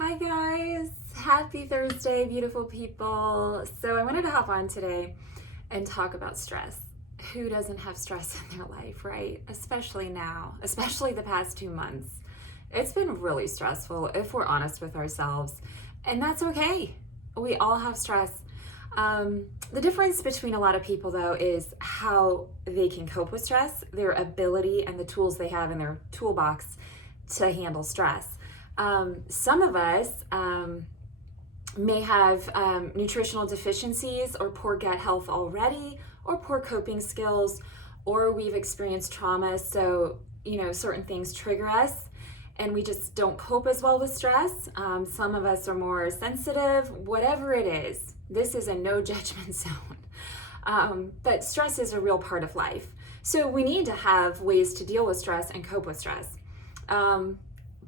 Hi guys, happy Thursday, beautiful people. So I wanted to hop on today and talk about stress. Who doesn't have stress in their life, right? Especially now, especially the past 2 months. It's been really stressful if we're honest with ourselves, and that's okay. We all have stress. The difference between a lot of people, though, is how they can cope with stress, their ability, and the tools they have in their toolbox to handle stress. Some of us may have nutritional deficiencies or poor gut health already, or poor coping skills, or we've experienced trauma. So, certain things trigger us and we just don't cope as well with stress. Some of us are more sensitive, whatever it is. This is a no judgment zone. But stress is a real part of life. So we need to have ways to deal with stress and cope with stress.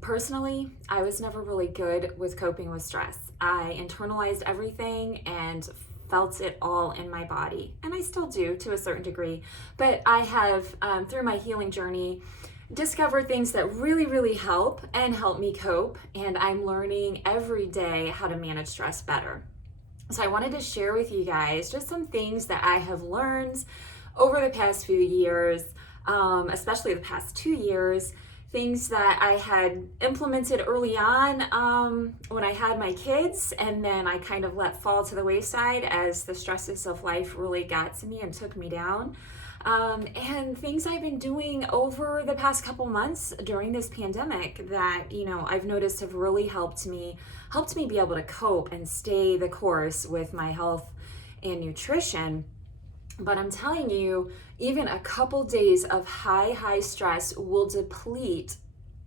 Personally, I was never really good with coping with stress. I internalized everything and felt it all in my body, and I still do to a certain degree. But I have, through my healing journey, discovered things that really help me cope, and I'm learning every day how to manage stress better. So I wanted to share with you guys just some things that I have learned over the past few years, especially the past 2 years. Things that I had implemented early on when I had my kids, and then I kind of let fall to the wayside as the stresses of life really got to me and took me down. And things I've been doing over the past couple months during this pandemic that, I've noticed have really helped me be able to cope and stay the course with my health and nutrition. But I'm telling you, even a couple days of high stress will deplete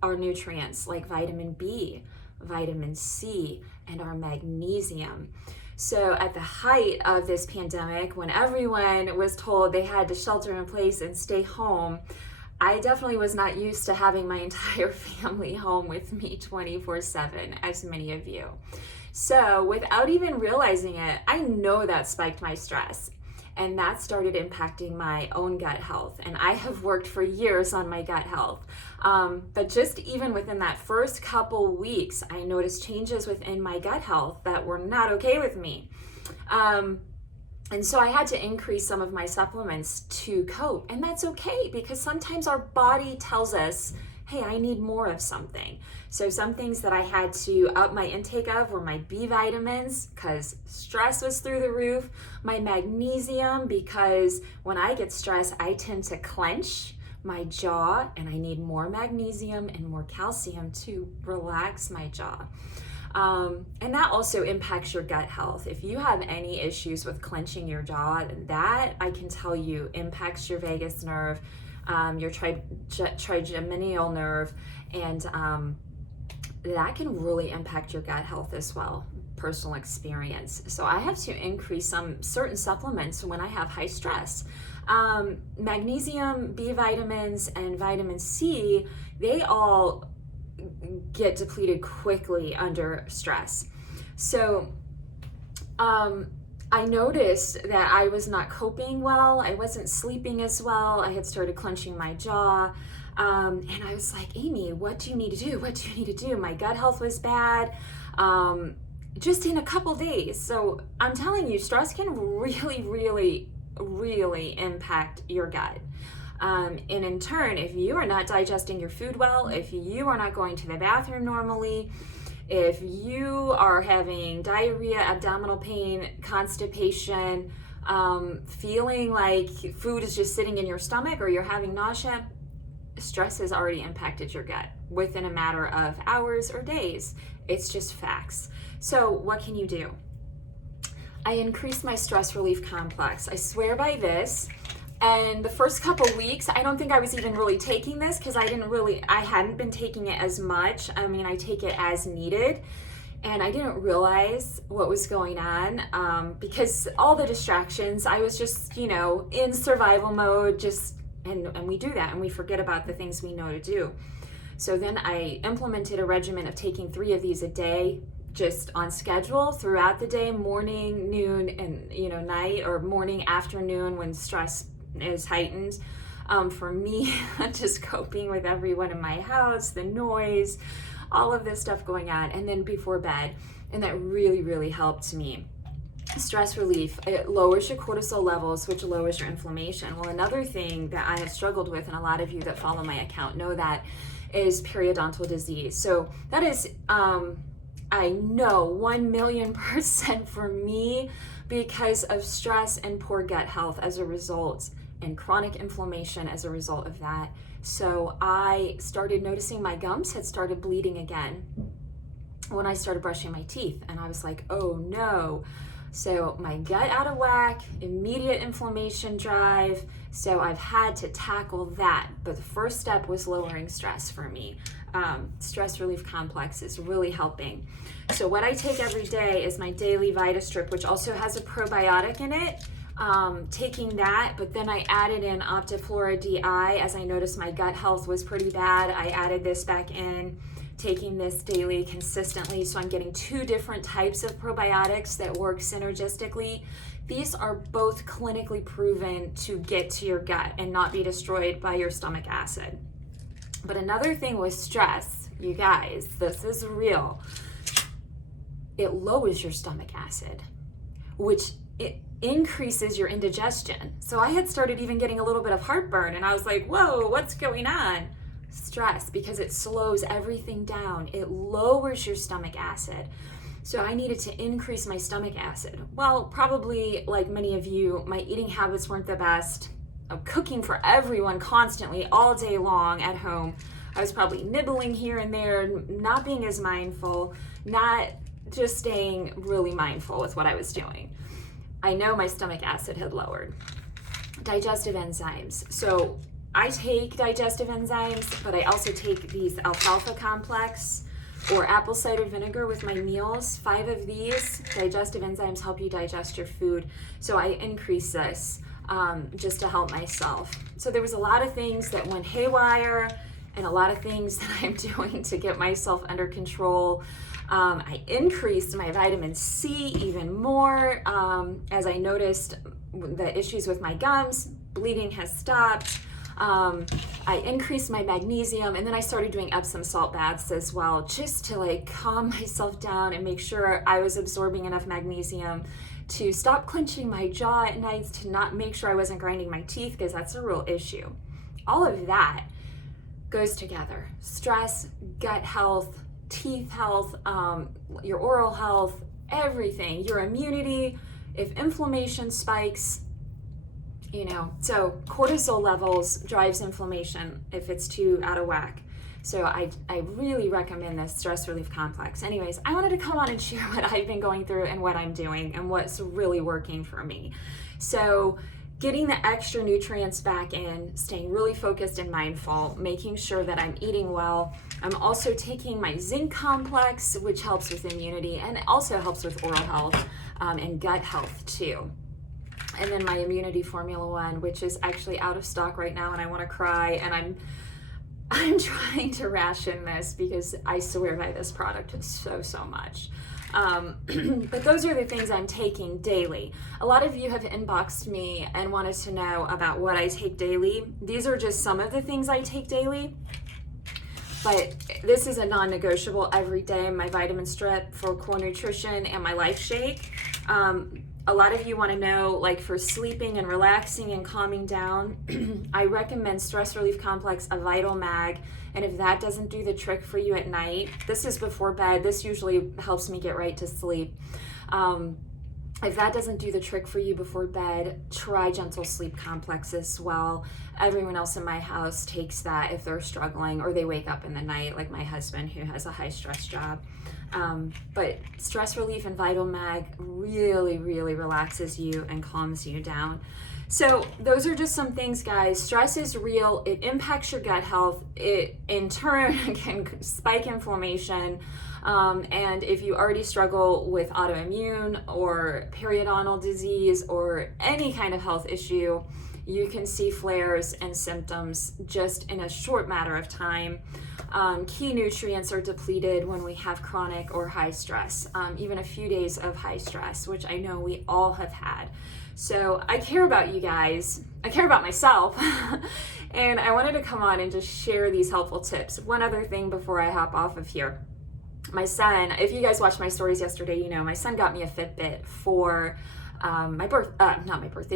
our nutrients like vitamin B, vitamin C, and our magnesium. So at the height of this pandemic, when everyone was told they had to shelter in place and stay home, I definitely was not used to having my entire family home with me 24/7, as many of you. So without even realizing it, I know that spiked my stress. And that started impacting my own gut health. And I have worked for years on my gut health. But just even within that first couple weeks, I noticed changes within my gut health that were not okay with me. And so I had to increase some of my supplements to cope. And that's okay, because sometimes our body tells us, hey, I need more of something. So some things that I had to up my intake of were my B vitamins, because stress was through the roof, my magnesium, because when I get stressed, I tend to clench my jaw, and I need more magnesium and more calcium to relax my jaw. And that also impacts your gut health. If you have any issues with clenching your jaw, that I can tell you impacts your vagus nerve, your trigeminal nerve, and that can really impact your gut health as well. Personal experience. So I have to increase some certain supplements when I have high stress. Magnesium, B vitamins, and vitamin C, they all get depleted quickly under stress. So I noticed that I was not coping well. I wasn't sleeping as well. I had started clenching my jaw. And I was like, Amy, what do you need to do? What do you need to do? My gut health was bad, just in a couple days. So I'm telling you, stress can really impact your gut. And in turn, if you are not digesting your food well, if you are not going to the bathroom normally, if you are having diarrhea, abdominal pain, constipation, feeling like food is just sitting in your stomach, or you're having nausea, stress has already impacted your gut within a matter of hours or days. It's just facts. So what can you do? I increased my stress relief complex. I swear by this. And the first couple weeks, I don't think I was even really taking this, because I hadn't been taking it as much. I mean, I take it as needed, and I didn't realize what was going on, because all the distractions, I was just, in survival mode, and we do that, and we forget about the things we know to do. So then I implemented a regimen of taking 3 of these a day, just on schedule throughout the day, morning, noon, and night, or morning, afternoon, when stress is heightened. For me, just coping with everyone in my house, the noise, all of this stuff going on, and then before bed. And that really, really helped me. Stress relief, it lowers your cortisol levels, which lowers your inflammation. Well, another thing that I have struggled with, and a lot of you that follow my account know that, is periodontal disease. So that is, I know 1,000,000% for me, because of stress and poor gut health as a result, and chronic inflammation as a result of that. So I started noticing my gums had started bleeding again when I started brushing my teeth, and I was like, oh no. So my gut out of whack, immediate inflammation drive. So I've had to tackle that. But the first step was lowering stress for me. Stress Relief Complex is really helping. So what I take every day is my daily VitaStrip, which also has a probiotic in it. Taking that, but then I added in Optiflora DI as I noticed my gut health was pretty bad. I added this back in, taking this daily consistently. So I'm getting 2 different types of probiotics that work synergistically. These are both clinically proven to get to your gut and not be destroyed by your stomach acid. But another thing with stress, you guys, this is real. It lowers your stomach acid, which it increases your indigestion. So I had started even getting a little bit of heartburn, and I was like, whoa, what's going on? Stress, because it slows everything down. It lowers your stomach acid. So I needed to increase my stomach acid. Well, probably like many of you, my eating habits weren't the best. I'm cooking for everyone constantly all day long at home. I was probably nibbling here and there, not being as mindful, not just staying really mindful with what I was doing. I know my stomach acid had lowered. Digestive enzymes. So I take digestive enzymes, but I also take these alfalfa complex or apple cider vinegar with my meals. 5 of these digestive enzymes help you digest your food. So I increase this just to help myself. So there was a lot of things that went haywire and a lot of things that I'm doing to get myself under control. I increased my vitamin C even more as I noticed the issues with my gums. Bleeding has stopped. I increased my magnesium, and then I started doing Epsom salt baths as well, just to like calm myself down and make sure I was absorbing enough magnesium to stop clenching my jaw at nights, to not make sure I wasn't grinding my teeth, because that's a real issue. All of that goes together. Stress, gut health, teeth health, your oral health, everything, your immunity. If inflammation spikes, so cortisol levels drives inflammation if it's too out of whack. So I really recommend this Stress Relief Complex. Anyways, I wanted to come on and share what I've been going through and what I'm doing and what's really working for me. So getting the extra nutrients back in, staying really focused and mindful, making sure that I'm eating well. I'm also taking my zinc complex, which helps with immunity and it also helps with oral health and gut health too. And then my Immunity Formula 1, which is actually out of stock right now, and I want to cry, and I'm trying to ration this because I swear by this product so much. But those are the things I'm taking daily. A lot of you have inboxed me and wanted to know about what I take daily. These are just some of the things I take daily, but this is a non-negotiable every day. My vitamin strip for core nutrition and my life shake. A lot of you want to know, like for sleeping and relaxing and calming down, I recommend Stress Relief Complex, a Vital Mag. And if that doesn't do the trick for you at night, this is before bed. This usually helps me get right to sleep. If that doesn't do the trick for you before bed, try Gentle Sleep Complex as well. Everyone else in my house takes that if they're struggling or they wake up in the night, like my husband who has a high stress job. But Stress Relief and Vital Mag really relaxes you and calms you down. So those are just some things, guys. Stress is real. It impacts your gut health. It in turn can spike inflammation. And if you already struggle with autoimmune or periodontal disease or any kind of health issue, you can see flares and symptoms just in a short matter of time. Key nutrients are depleted when we have chronic or high stress, even a few days of high stress, which I know we all have had. So I care about you guys. I care about myself. And I wanted to come on and just share these helpful tips. One other thing before I hop off of here. My son, if you guys watched my stories yesterday, you know, my son got me a Fitbit for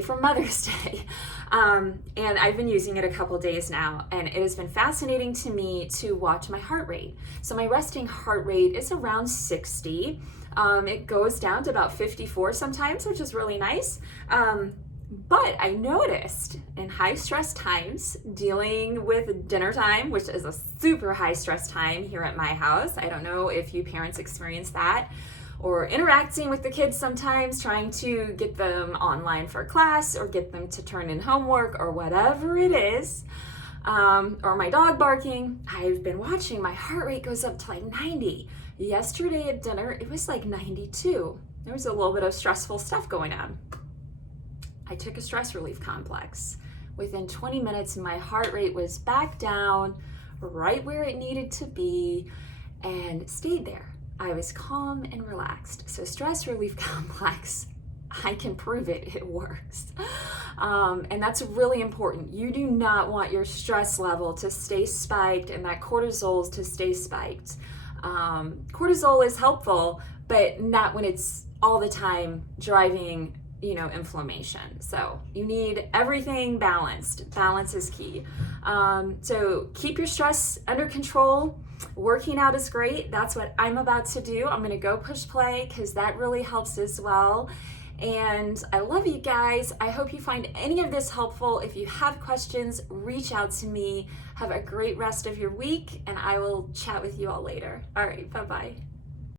for Mother's Day. And I've been using it a couple days now, and it has been fascinating to me to watch my heart rate. So my resting heart rate is around 60. It goes down to about 54 sometimes, which is really nice. But I noticed in high stress times, dealing with dinner time, which is a super high stress time here at my house. I don't know if you parents experience that, or interacting with the kids sometimes, trying to get them online for class or get them to turn in homework or whatever it is, or my dog barking. I've been watching my heart rate goes up to like 90. Yesterday at dinner, it was like 92. There was a little bit of stressful stuff going on. I took a stress relief complex. Within 20 minutes, my heart rate was back down right where it needed to be and stayed there. I was calm and relaxed. So stress relief complex, I can prove it works. And that's really important. You do not want your stress level to stay spiked and that cortisol to stay spiked. Cortisol is helpful, but not when it's all the time driving inflammation. So you need everything balanced. Balance is key. So keep your stress under control. Working out is great. That's what I'm about to do. I'm going to go push play because that really helps as well. And I love you guys. I hope you find any of this helpful. If you have questions, reach out to me. Have a great rest of your week, and I will chat with you all later. All right, bye-bye.